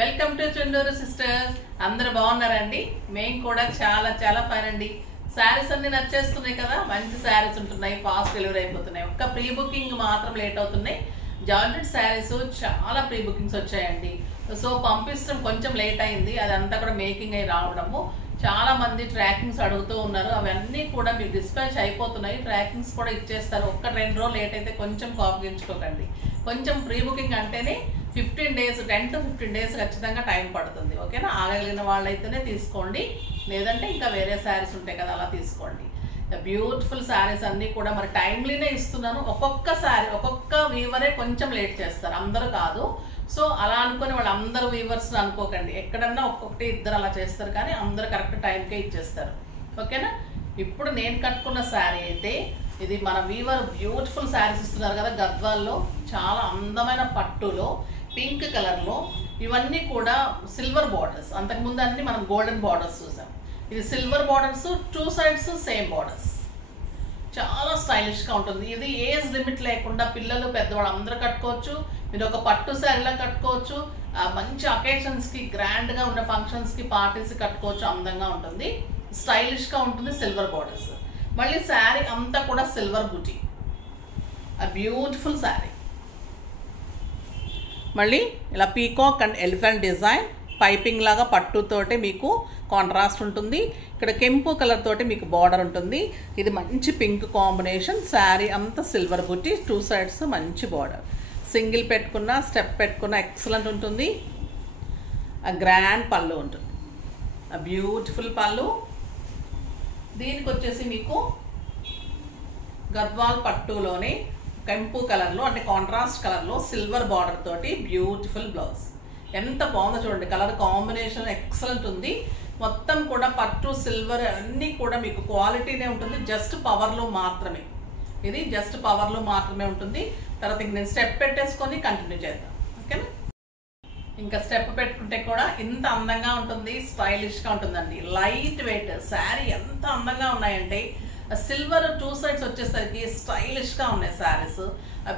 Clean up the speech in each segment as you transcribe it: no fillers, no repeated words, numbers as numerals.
Welcome to Chunduru sisters. అందరూ బాగున్నారండి? మేము కూడా చాలా చాలా ఫైన్ అండి. శారీస్ అన్ని నచ్చేస్తున్నాయి కదా, మంచి శారీస్ ఉంటున్నాయి, ఫాస్ట్ డెలివరీ అయిపోతున్నాయి. ఒక్క ప్రీ బుకింగ్ మాత్రం లేట్ అవుతున్నాయి. జార్జెట్ శారీస్ చాలా ప్రీ బుకింగ్స్ వచ్చాయండి. సో పంపిస్తాం కొంచెం లేట్ అయింది, అదంతా కూడా మేకింగ్ అయి రావడము. చాలా మంది ట్రాకింగ్స్ అడుగుతూ ఉన్నారు, అవన్నీ కూడా మీకు డిస్పాచ్ అయిపోతున్నాయి. ట్రాకింగ్స్ కూడా ఇచ్చేస్తారు. ఒక్క 2 రోజులు లేట్ అయితే కొంచెం కోపగించుకోకండి. కొంచెం ప్రీ బుకింగ్ అంటేనే 15 days, 10 to 15 days ఖచ్చితంగా టైం పడుతుంది. ఓకేనా? ఆగలిగిన వాళ్ళైతేనే తీసుకోండి, లేదంటే ఇంకా వేరే శారీస్ ఉంటాయి కదా, అలా తీసుకోండి. బ్యూటిఫుల్ శారీస్ అన్నీ కూడా మరి టైమ్లీనే ఇస్తున్నాను. ఒక్కొక్క శారీ ఒక్కొక్క వీవరే కొంచెం లేట్ చేస్తారు, అందరూ కాదు. సో అలా అనుకుని వాళ్ళు అందరూ వీవర్స్ అనుకోకండి. ఎక్కడన్నా ఒక్కొక్కటి ఇద్దరు అలా చేస్తారు, కానీ అందరూ కరెక్ట్ టైంకే ఇచ్చేస్తారు. ఓకేనా? ఇప్పుడు నేను కట్టుకున్న శారీ అయితే ఇది మన వీవర్ బ్యూటిఫుల్ శారీస్ ఇస్తున్నారు కదా గద్వాల్లో, చాలా అందమైన పట్టులో పింక్ కలర్లో. ఇవన్నీ కూడా సిల్వర్ బార్డర్స్. అంతకుముందు అన్ని మనం గోల్డెన్ బార్డర్స్ చూసాం. ఇది silver borders, 2 sides same borders. చాలా స్టైలిష్గా ఉంటుంది. ఇది ఏజ్ లిమిట్ లేకుండా పిల్లలు పెద్దవాళ్ళు అందరూ కట్టుకోవచ్చు. మీరు ఒక పట్టు శారీలా కట్టుకోవచ్చు. మంచి అకేషన్స్కి, గ్రాండ్గా ఉన్న ఫంక్షన్స్కి, పార్టీస్కి కట్టుకోవచ్చు. అందంగా ఉంటుంది, స్టైలిష్గా ఉంటుంది. Silver borders. మళ్ళీ శారీ అంతా కూడా సిల్వర్ బుటీ, బ్యూటిఫుల్ శారీ. మళ్ళీ ఇలా peacock and elephant design, piping లాగా పట్టుతోటి మీకు కాంట్రాస్ట్ ఉంటుంది. ఇక్కడ కెంపు కలర్ తోటి మీకు బార్డర్ ఉంటుంది. ఇది మంచి పింక్ కాంబినేషన్. శారీ అంతా సిల్వర్ బుట్టి, 2 sides మంచి బార్డర్. సింగిల్ పెట్టుకున్న, స్టెప్ పెట్టుకున్న ఎక్సలెంట్ ఉంటుంది. గ్రాండ్ పళ్ళు ఉంటుంది, బ్యూటిఫుల్ పళ్ళు. దీనికి వచ్చేసి మీకు గద్వాల్ పట్టులోనే కెంపు కలర్లో, అంటే కాంట్రాస్ట్ కలర్లో సిల్వర్ బార్డర్ తోటి బ్యూటిఫుల్ బ్లౌజ్. ఎంత బాగుందో చూడండి, కలర్ కాంబినేషన్ ఎక్సలెంట్ ఉంది. మొత్తం కూడా పట్టు సిల్వర్ అన్నీ కూడా మీకు క్వాలిటీనే ఉంటుంది. జస్ట్ పవర్లో మాత్రమే, ఇది జస్ట్ పవర్లో మాత్రమే ఉంటుంది. తర్వాత ఇంక నేను స్టెప్ పెట్టేసుకొని కంటిన్యూ చేద్దాం. ఓకేనా? ఇంకా స్టెప్ పెట్టుకుంటే కూడా ఇంత అందంగా ఉంటుంది, స్టైలిష్గా ఉంటుందండి. లైట్ వెయిట్ శారీ ఎంత అందంగా ఉన్నాయంటే, సిల్వర్ 2 sides వచ్చేసరికి స్టైలిష్గా ఉన్నాయి శారీస్.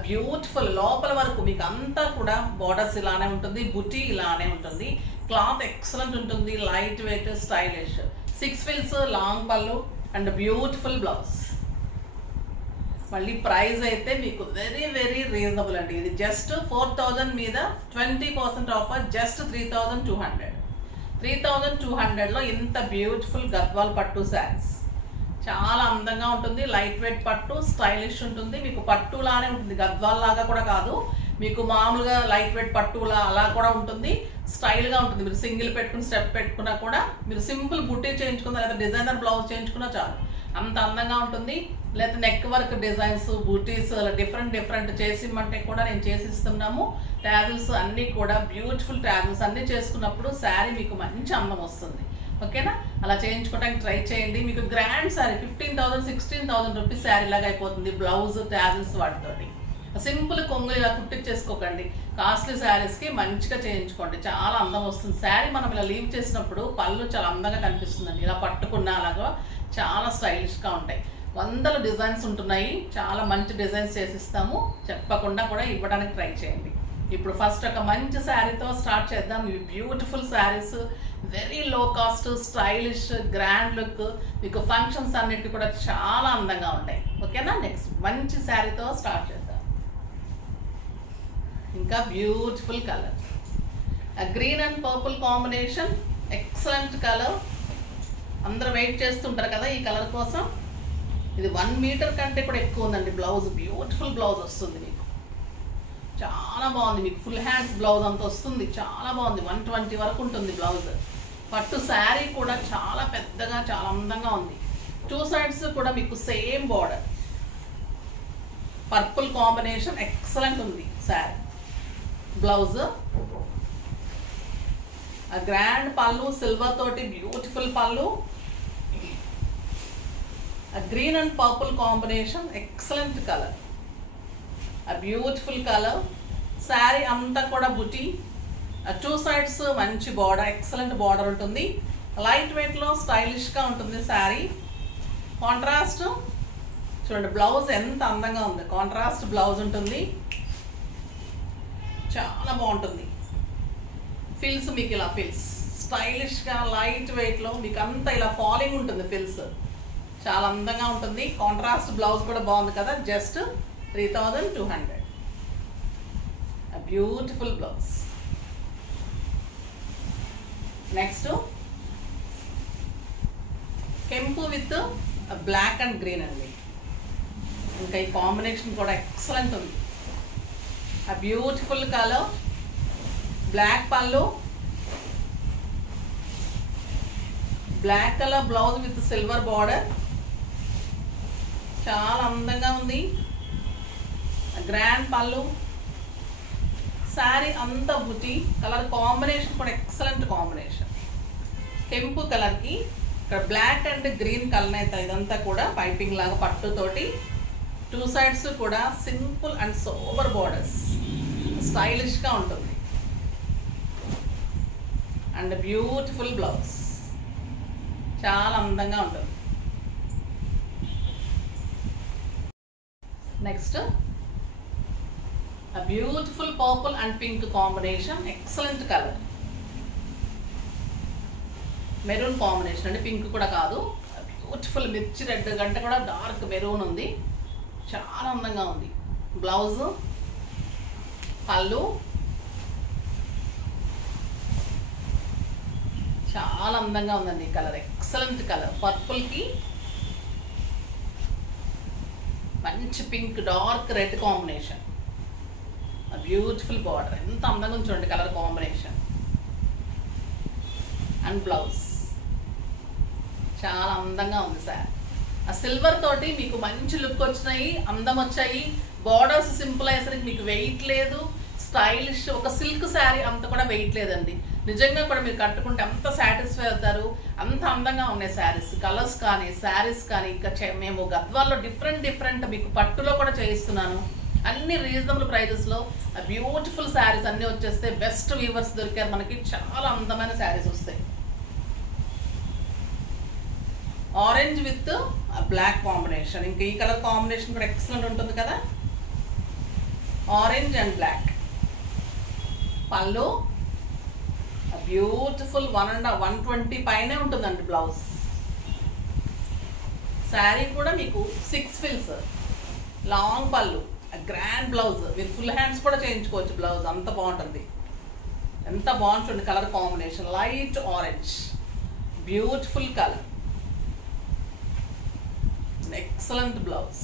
బ్యూటిఫుల్ లోపల వరకు మీకు అంతా కూడా బార్డర్స్ ఇలానే ఉంటుంది, బుటీ ఇలానే ఉంటుంది. క్లాత్ ఎక్సలెంట్ ఉంటుంది, light weight, stylish. 6 frills, long పళ్ళు అండ్ బ్యూటిఫుల్ బ్లౌజ్. మళ్ళీ ప్రైస్ అయితే మీకు వెరీ వెరీ రీజనబుల్ అండి. ఇది జస్ట్ 4000 మీద 20% ఆఫర్, జస్ట్ 3200. 3200లో ఇంత బ్యూటిఫుల్ గద్వాల్ పట్టు శారీస్. చాలా అందంగా ఉంటుంది, లైట్ వెయిట్ పట్టు, స్టైలిష్ ఉంటుంది. మీకు పట్టులానే ఉంటుంది, గద్వాల్ లాగా కూడా కాదు. మీకు మామూలుగా లైట్ వెయిట్ పట్టులా అలా కూడా ఉంటుంది, స్టైల్గా ఉంటుంది. మీరు సింగిల్ పెట్టుకుని స్టెప్ పెట్టుకున్నా కూడా, మీరు సింపుల్ బుట్టీ చేయించుకున్నా లేదా డిజైనర్ బ్లౌజ్ చేయించుకున్నా చాలు, అంత అందంగా ఉంటుంది. లేదా నెక్ వర్క్ డిజైన్స్, బూటీస్ అలా డిఫరెంట్ చేసి ఇమ్మంటే కూడా నేను చేసి ఇస్తున్నాము. ట్యాజిల్స్ అన్నీ కూడా బ్యూటిఫుల్ ట్యాజిల్స్ అన్నీ చేసుకున్నప్పుడు శారీ మీకు మంచి అందం వస్తుంది. ఓకేనా? అలా చేయించుకోవడానికి ట్రై చేయండి. మీకు గ్రాండ్ శారీ 15,000, 16,000 రూపీస్ శారీ లాగా అయిపోతుంది, బ్లౌజ్ ట్యాజిల్స్ వాటితోటి. సింపుల్ కొంగులు ఇలా కుట్టించేసుకోకండి. కాస్ట్లీ శారీస్కి మంచిగా చేయించుకోండి, చాలా అందం వస్తుంది. శారీ మనం ఇలా లీవ్ చేసినప్పుడు పళ్ళు చాలా అందంగా కనిపిస్తుందండి. ఇలా పట్టుకున్న అలాగా చాలా స్టైలిష్గా ఉంటాయి. 100 డిజైన్స్ ఉంటున్నాయి, చాలా మంచి డిజైన్స్ చేసిస్తాము. చెప్పకుండా కూడా ఇవ్వడానికి ట్రై చేయండి. ఇప్పుడు ఫస్ట్ ఒక మంచి శారీతో స్టార్ట్ చేద్దాం. ఇవి beautiful saris, very low cost, stylish, grand look. మీకు ఫంక్షన్స్ అన్నిటికీ కూడా చాలా అందంగా ఉంటాయి. ఓకేనా? నెక్స్ట్ మంచి శారీతో స్టార్ట్ చేద్దాం. ఇంకా beautiful colour, green and purple combination, excellent colour. అందరూ వెయిట్ చేస్తుంటారు కదా ఈ కలర్ కోసం. ఇది 1 meter కంటే కూడా ఎక్కువ ఉందండి బ్లౌజ్. బ్యూటిఫుల్ బ్లౌజ్ వస్తుంది మీకు, చాలా బాగుంది. మీకు ఫుల్ హ్యాండ్స్ బ్లౌజ్ అంత వస్తుంది, చాలా బాగుంది. 120 వరకు ఉంటుంది బ్లౌజ్. పట్టు శారీ కూడా చాలా పెద్దగా, చాలా అందంగా ఉంది. 2 sides కూడా మీకు same border, purple combination excellent ఉంది శారీ. బ్లౌజ్ గ్రాండ్ పళ్ళు, సిల్వర్ తోటి బ్యూటిఫుల్ పళ్ళు. Green and purple combination, excellent colour, beautiful colour. Sari అంతా కూడా బుటీ, 2 sides మంచి బార్డర్, ఎక్సలెంట్ బార్డర్ ఉంటుంది. లైట్ వెయిట్లో స్టైలిష్గా ఉంటుంది శారీ. కాంట్రాస్ట్ చూడండి, బ్లౌజ్ ఎంత అందంగా ఉంది, కాంట్రాస్ట్ బ్లౌజ్ ఉంటుంది, చాలా బాగుంటుంది. ఫిల్స్ మీకు ఇలా ఫిల్స్ స్టైలిష్గా లైట్ వెయిట్లో మీకు అంతా ఇలా ఫాలింగ్ ఉంటుంది ఫిల్స్, చాలా అందంగా ఉంటుంది. కాంట్రాస్ట్ బ్లౌజ్ కూడా బాగుంది కదా, జస్ట్ 3200. Beautiful blouse. నెక్స్ట్ కెంపు విత్ బ్లాక్ అండ్ గ్రీన్ అండి. ఇంకా ఈ కాంబినేషన్ కూడా ఎక్సలెంట్ ఉంది. ఆ బ్యూటిఫుల్ కలర్, బ్లాక్ పళ్ళు, black colour blouse with silver border, చాలా అందంగా ఉంది. గ్రాండ్ పళ్ళు, శారీ అంతా బుటీ, కలర్ కాంబినేషన్ కూడా ఎక్సలెంట్ కాంబినేషన్. కెంపు కలర్కి ఇక్కడ బ్లాక్ అండ్ గ్రీన్ కలర్ అయితే ఇదంతా కూడా పైపింగ్ లాగా పట్టుతోటి 2 సైడ్స్ కూడా సింపుల్ అండ్ సోబర్ బోర్డర్స్, స్టైలిష్గా ఉంటుంది. అండ్ బ్యూటిఫుల్ బ్లౌజ్, చాలా అందంగా ఉంటుంది. Next beautiful purple and pink combination, excellent colour. Maroon combination అండి, పింక్ కూడా కాదు. బ్యూటిఫుల్ మిర్చి రెడ్ గంట కూడా డార్క్ మెరూన్ ఉంది, చాలా అందంగా ఉంది. బ్లౌజ్, పళ్ళు, చాలా అందంగా ఉందండి. Colour excellent colour. పర్పుల్కి మంచి pink dark red combination, beautiful border, ఎంత అందంగా ఉంది చూడండి కలర్ కాంబినేషన్. అండ్ బ్లౌజ్ చాలా అందంగా ఉంది సార్. ఆ సిల్వర్ తోటి మీకు మంచి లుక్ వచ్చినాయి, అందం వచ్చాయి. బార్డర్స్ సింపుల్ అయ్యేసరికి మీకు వెయిట్ లేదు, స్టైలిష్. ఒక సిల్క్ శారీ అంత కూడా వెయిట్ లేదండి. నిజంగా కూడా మీరు కట్టుకుంటే అంత సాటిస్ఫై అవుతారు, అంత అందంగా ఉన్నాయి శారీస్. కలర్స్ కానీ శారీస్ కానీ ఇంకా మేము గద్వాల్లో డిఫరెంట్ మీకు పట్టులో కూడా చేయిస్తున్నాను. అన్ని రీజనబుల్ ప్రైజెస్లో బ్యూటిఫుల్ శారీస్ అన్నీ వచ్చేస్తే బెస్ట్ వీవర్స్ దొరికారు మనకి. చాలా అందమైన శారీస్ వస్తాయి. ఆరెంజ్ విత్ బ్లాక్ కాంబినేషన్, ఇంకా ఈ కలర్ కాంబినేషన్ కూడా ఎక్సలెంట్ ఉంటుంది కదా. Orange and black. పళ్ళు బ్యూటిఫుల్ 120 పైనే ఉంటుందండి బ్లౌజ్. శారీ కూడా మీకు 6 ఫిల్స్, లాంగ్ పళ్ళు, grand blouse with full hands కూడా చేయించుకోవచ్చు బ్లౌజ్, అంత బాగుంటుంది. ఎంత బాగుంటుంది colour combination. Light orange, beautiful colour, excellent blouse.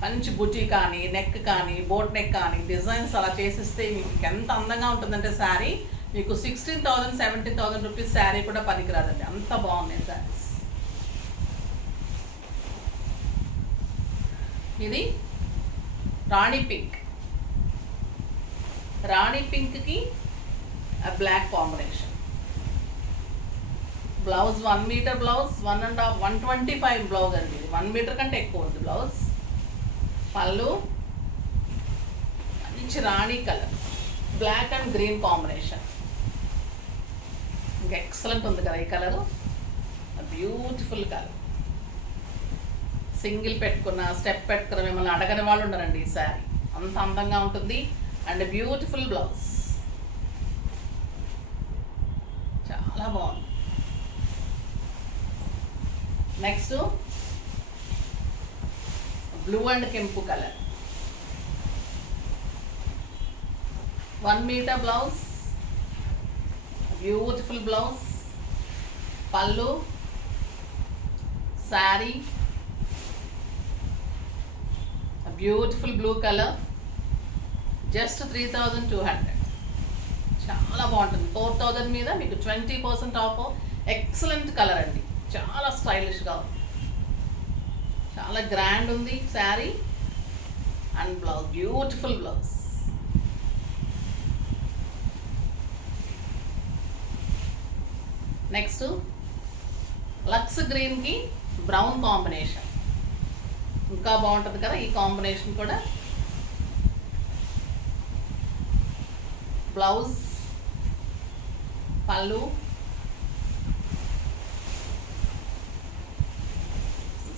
మంచి బుటీ కానీ నెక్ కానీ బోట్ నెక్ కానీ డిజైన్స్ అలా చేసిస్తే మీకు ఎంత అందంగా ఉంటుందంటే శారీ మీకు 16,000 17,000 రూపీస్ శారీ కూడా పనికిరాదండి, అంత బాగున్నాయి శారీస్. ఇది రాణి పింక్. రాణి పింక్కి black combination. Blouse 1 metre blouse, 125 blouse అండి. ఇది 1 మీటర్ కంటే ఎక్కువ ఉంది బ్లౌజ్. పళ్ళు మంచి Rani colour, black and green combination, ఇంకా ఎక్సలెంట్ ఉంది కదా ఈ కలరు. Beautiful colour. సింగిల్ పెట్టుకున్న స్టెప్ పెట్టుకున్న మిమ్మల్ని అడగని వాళ్ళు ఉండరండి ఈ శారీ, అంత అందంగా ఉంటుంది. అండ్ బ్యూటిఫుల్ బ్లౌజ్, చాలా బాగుంది. నెక్స్ట్ బ్లూ అండ్ కెంపు colour. 1 metre blouse, beautiful blouse. పళ్ళు, sari beautiful blue colour, just 3200. చాలా బాగుంటుంది. 4000 మీద మీకు 20% ఆఫ్. ఎక్సలెంట్ కలర్ అండి, చాలా స్టైలిష్గా ఉంది, చాలా గ్రాండ్ ఉంది sari. And blouse, beautiful blouse. Next లక్స్ గ్రీన్కి బ్రౌన్ కాంబినేషన్, ఇంకా బాగుంటుంది కదా ఈ కాంబినేషన్ కూడా. బ్లౌజ్, పళ్ళు,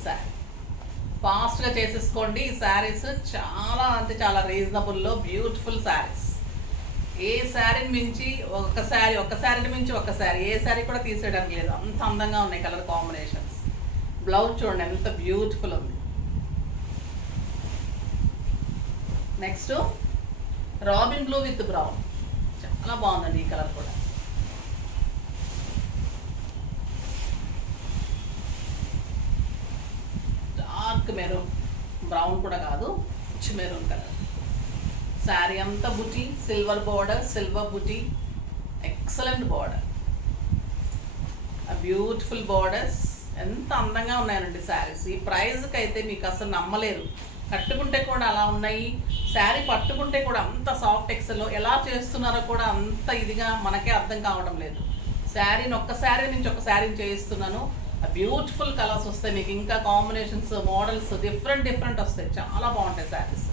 శారీ. ఫాస్ట్గా చేసేసుకోండి ఈ శారీస్, చాలా అంటే చాలా రీజనబుల్లో బ్యూటిఫుల్ శారీస్. ఏ శారీని మించి ఒక శారీని మించి ఒక శారీ, ఏ శారీ కూడా తీసేయడానికి లేదు, అంత అందంగా ఉన్నాయి కలర్ కాంబినేషన్స్. బ్లౌజ్ చూడండి ఎంత బ్యూటిఫుల్ ఉంది. Next robin blue with brown, చాలా బాగుందండి ఈ కలర్ కూడా. డార్క్ మెరూన్, బ్రౌన్ కూడా కాదు, రిచ్ మెరూన్ కలర్. శారీ అంతా బుటీ, సిల్వర్ బార్డర్, సిల్వర్ బుటీ, ఎక్సలెంట్ బార్డర్, బ్యూటిఫుల్ బార్డర్స్. ఎంత అందంగా ఉన్నాయండి శారీస్. ఈ ప్రైస్కి అయితే మీకు అసలు నమ్మలేరు. కట్టుకుంటే కూడా అలా ఉన్నాయి, శారీ పట్టుకుంటే కూడా అంత సాఫ్ట్ ఎక్సెల్లో ఎలా చేస్తున్నారో కూడా అంత ఇదిగా మనకే అర్థం కావడం లేదు. శారీని ఒక్క శారీ నుంచి ఒక శారీని చేయిస్తున్నాను. బ్యూటిఫుల్ కలర్స్ వస్తాయి మీకు, ఇంకా కాంబినేషన్స్, మోడల్స్ డిఫరెంట్ వస్తాయి, చాలా బాగుంటాయి శారీస్.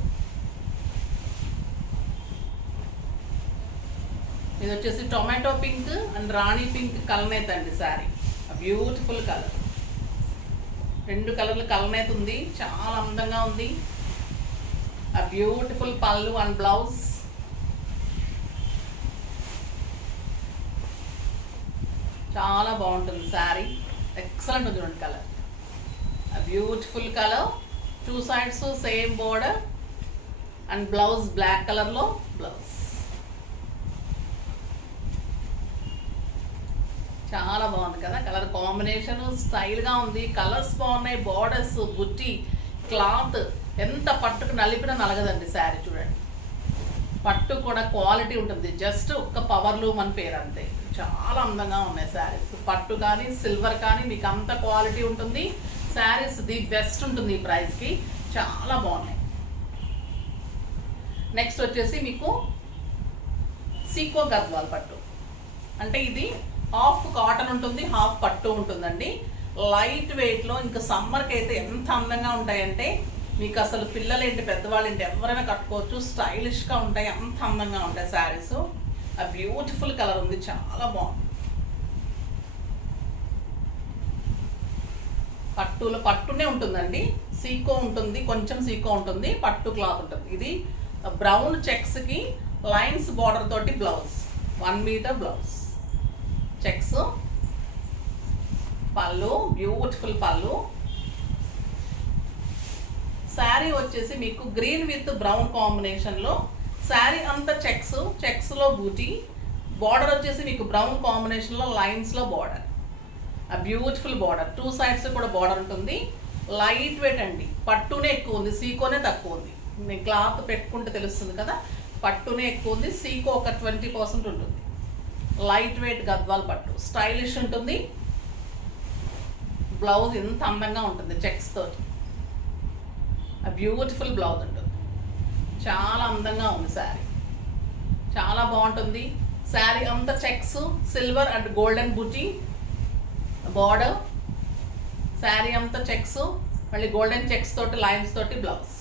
ఇది వచ్చేసి tomato pink and Rani pink కలనేత అండి శారీ. బ్యూటిఫుల్ కలర్, 2 కలర్లు కలనేత ఉంది, చాలా అందంగా ఉంది. బ్యూటిఫుల్ పళ్ళు అండ్ బ్లౌజ్. చాలా బాగుంటుంది శారీ, ఎక్సలెంట్ ఉంది చూడండి colour. Beautiful colour, 2 sides same border and blouse black కలర్లో బ్లౌజ్. చాలా బాగుంది కదా కలర్ కాంబినేషన్, స్టైల్గా ఉంది, కలర్స్ బాగున్నాయి, బార్డర్స్, బుట్టి, క్లాత్ ఎంత పట్టుకు నలిపినా నలగదండి శారీ. చూడండి పట్టు కూడా క్వాలిటీ ఉంటుంది, జస్ట్ ఒక్క పవర్ లూమ్ అని పేరు అంతే. చాలా అందంగా ఉన్నాయి శారీస్. పట్టు కానీ సిల్వర్ కానీ మీకు అంత క్వాలిటీ ఉంటుంది. శారీస్ ది బెస్ట్ ఉంటుంది ఈ ప్రైస్కి, చాలా బాగున్నాయి. నెక్స్ట్ వచ్చేసి మీకు సీకో గద్వాల్ పట్టు, అంటే ఇది హాఫ్ కాటన్ ఉంటుంది, హాఫ్ పట్టు ఉంటుందండి. లైట్ వెయిట్లో ఇంకా సమ్మర్కి అయితే ఎంత అందంగా ఉంటాయంటే మీకు అసలు పిల్లలేంటి పెద్దవాళ్ళేంటి ఎవరైనా కట్టుకోవచ్చు, స్టైలిష్గా ఉంటాయి, అంత అందంగా ఉంటాయి శారీస్. బ్యూటిఫుల్ కలర్ ఉంది, చాలా బాగుంది. పట్టునే ఉంటుందండి, సీకో ఉంటుంది, కొంచెం సీకో ఉంటుంది, పట్టు క్లాత్ ఉంటుంది. ఇది బ్రౌన్ చెక్స్కి లైన్స్ బార్డర్ తోటి బ్లౌజ్, 1 మీటర్ బ్లౌజ్, చెక్స్, పళ్ళు, బ్యూటిఫుల్ పళ్ళు. శారీ వచ్చేసి మీకు గ్రీన్ విత్ బ్రౌన్ కాంబినేషన్లో, శారీ అంతా చెక్స్లో బూటీ, బార్డర్ వచ్చేసి మీకు బ్రౌన్ కాంబినేషన్లో లైన్స్లో బార్డర్. బ్యూటిఫుల్ బార్డర్, 2 sides కూడా బార్డర్ ఉంటుంది. లైట్ వెయిట్ అండి, పట్టునే ఎక్కువ ఉంది, సీకోనే తక్కువ ఉంది. మీకు క్లాత్ పెట్టుకుంటే తెలుస్తుంది కదా, పట్టునే ఎక్కువ ఉంది, సీకో ఒక 20% ఉంటుంది. లైట్ వెయిట్ గద్వాల్ పట్టు, స్టైలిష్ ఉంటుంది. బ్లౌజ్ ఎంత అందంగా ఉంటుంది చెక్స్ తోటి, బ్యూటిఫుల్ బ్లౌజ్ ఉంటుంది, చాలా అందంగా ఉంది శారీ, చాలా బాగుంటుంది. శారీ అంతా checks, silver and golden buti border. Sari అంతా చెక్స్, మళ్ళీ గోల్డెన్ చెక్స్ తోటి లైన్స్ తోటి బ్లౌజ్.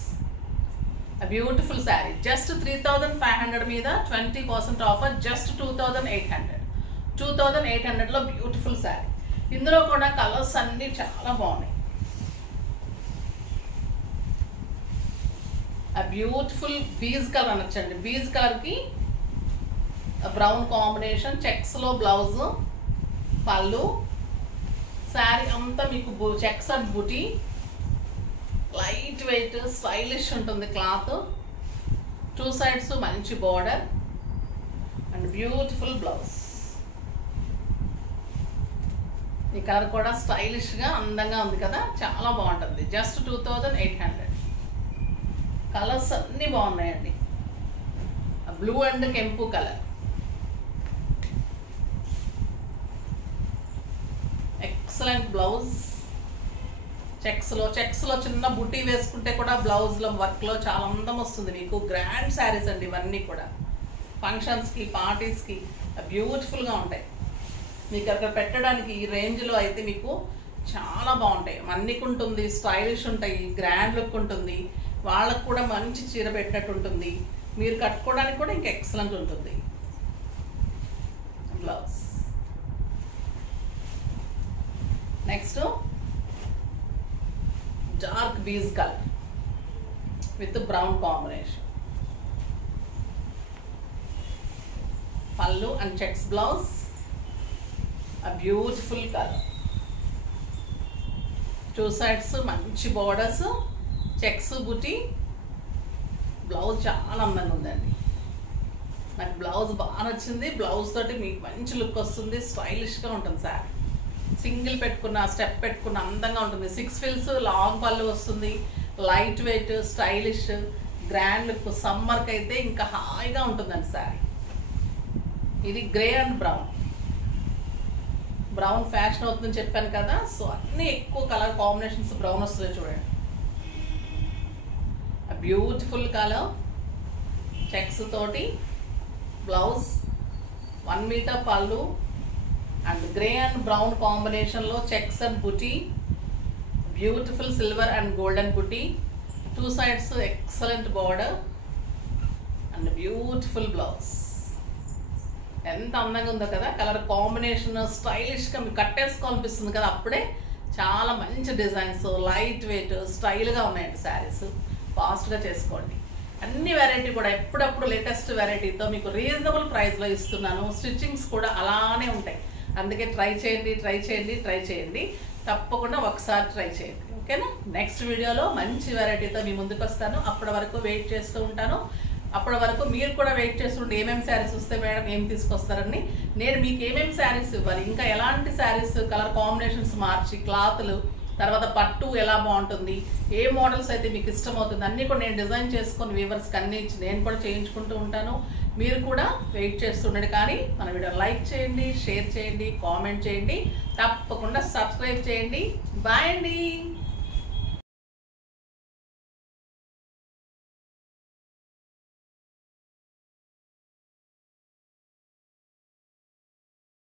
బ్యూటిఫుల్ శారీ, జస్ట్ 3500 మీద 20% ఆఫర్, జస్ట్ 2800. 2800లో బ్యూటిఫుల్ శారీ. ఇందులో కూడా కలర్స్ అన్నీ చాలా బాగున్నాయి. బ్యూటిఫుల్ బీజ్ కలర్ అనొచ్చండి, బీజ్ కలర్కి బ్రౌన్ కాంబినేషన్, చెక్స్లో బ్లౌజ్, పళ్ళు. శారీ అంతా మీకు checks and buti, light weight, stylish ఉంటుంది క్లాత్, 2 sides మంచి బార్డర్ అండ్ బ్యూటిఫుల్ బ్లౌజ్. ఈ కలర్ కూడా స్టైలిష్గా అందంగా ఉంది కదా, చాలా బాగుంటుంది, జస్ట్ 2800. కలర్స్ అన్నీ బాగున్నాయండి. బ్లూ అండ్ కెంపు కలర్, ఎక్సలెంట్ బ్లౌజ్. చెక్స్లో చిన్న బుట్టి వేసుకుంటే కూడా బ్లౌజ్లో వర్క్లో చాలా అందం వస్తుంది మీకు. గ్రాండ్ శారీస్ అండి ఇవన్నీ కూడా, ఫంక్షన్స్కి, పార్టీస్కి బ్యూటిఫుల్గా ఉంటాయి. మీకు అక్కడ పెట్టడానికి ఈ రేంజ్లో అయితే మీకు చాలా బాగుంటాయి. మన్నికి ఉంటుంది, స్టైలిష్ ఉంటాయి, గ్రాండ్ లుక్ ఉంటుంది, వాళ్ళకు కూడా మంచి చీర పెట్టినట్టు ఉంటుంది, మీరు కట్టుకోవడానికి కూడా ఇంకా ఎక్సలెంట్ ఉంటుంది blouse. Next dark beige colour with brown combination. పళ్ళు అండ్ చెక్స్ బ్లౌజ్. ఆ బ్యూటిఫుల్ కలర్, 2 sides మంచి బోర్డర్స్, చెక్స్ బుటీ. బ్లౌజ్ చాలా అందంగా ఉందండి. నాకు బ్లౌజ్ బాగా నచ్చింది. బ్లౌజ్ తోటి మీకు మంచి లుక్ వస్తుంది, స్టైలిష్గా ఉంటుంది శారీ. సింగిల్ పెట్టుకున్న, స్టెప్ పెట్టుకున్న అందంగా ఉంటుంది. 6 frills, లాంగ్ పళ్ళు వస్తుంది, light weight, stylish, grand look. సమ్మర్కి అయితే ఇంకా హాయిగా ఉంటుందండి శారీ. ఇది grey and brown. Brown fashion అవుతుందని చెప్పాను కదా, సో అన్నీ ఎక్కువ కలర్ కాంబినేషన్స్ బ్రౌన్ వస్తుంది. చూడండి, బ్యూటిఫుల్ కలర్, చెక్స్ తోటి బ్లౌజ్, 1 మీటర్ పళ్ళు అండ్ గ్రే అండ్ బ్రౌన్ కాంబినేషన్లో checks and buti. Beautiful silver and golden buti, 2 sides excellent border and beautiful blouse. ఎంత అందంగా ఉందో కదా కలర్ కాంబినేషన్. స్టైలిష్గా మీకు కట్టేసుకోవాలనిపిస్తుంది కదా అప్పుడే. చాలా మంచి డిజైన్స్, లైట్ వెయిట్, స్టైల్గా ఉన్నాయండి శారీస్. ఫాస్ట్గా చేసుకోండి. అన్ని వెరైటీ కూడా ఎప్పుడప్పుడు లేటెస్ట్ వెరైటీతో మీకు రీజనబుల్ ప్రైస్లో ఇస్తున్నాను. స్టిచ్చింగ్స్ కూడా అలానే ఉంటాయి. అందుకే ట్రై చేయండి. తప్పకుండా ఒకసారి ట్రై చేయండి. ఓకేనా? నెక్స్ట్ వీడియోలో మంచి వెరైటీతో మీ ముందుకు వస్తాను. అప్పటి వరకు వెయిట్ చేస్తూ ఉంటాను. అప్పటి వరకు మీరు కూడా వెయిట్ చేస్తుంటే ఏమేమి శారీస్ వస్తే మేడం ఏం తీసుకొస్తారని, నేను మీకు ఏమేమి శారీస్ ఇవ్వాలి, ఇంకా ఎలాంటి శారీస్ కలర్ కాంబినేషన్స్ మార్చి, క్లాత్లు, తర్వాత పట్టు ఎలా బాగుంటుంది, ఏ మోడల్స్ అయితే మీకు ఇష్టమవుతుంది అన్నీ కూడా నేను డిజైన్ చేసుకొని వ్యూవర్స్కి అన్ని నేను కూడా చేయించుకుంటూ ఉంటాను. మీరు కూడా వెయిట్ చేస్తుండండి. కానీ మన వీడియో లైక్ చేయండి, షేర్ చేయండి, కామెంట్ చేయండి, తప్పకుండా సబ్స్క్రైబ్ చేయండి. బాయ్ అండి.